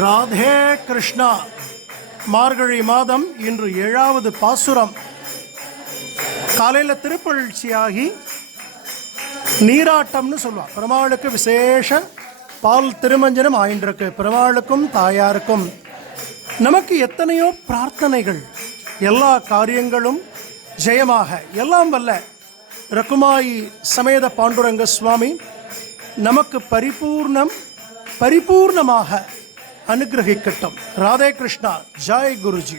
ராதே கிருஷ்ணா. மார்கழி மாதம் இன்று 7வது பாசுரம். காலையில் திருப்பெழுச்சியாகி நீராட்டம்னு சொல்லுவாள். பெருமாளுக்கு விசேஷ பால் திருமஞ்சனம் ஆயின்றிருக்கு. பெருமாளுக்கும் தாயாருக்கும் நமக்கு எத்தனையோ பிரார்த்தனைகள், எல்லா காரியங்களும் ஜெயமாக எல்லாம் வல்ல ரகுமாயி சமேத பாண்டுரங்க சுவாமி நமக்கு பரிபூர்ணமாக அனுகிரகிக்கட்டும். ராதே கிருஷ்ணா. ஜெய் குருஜி.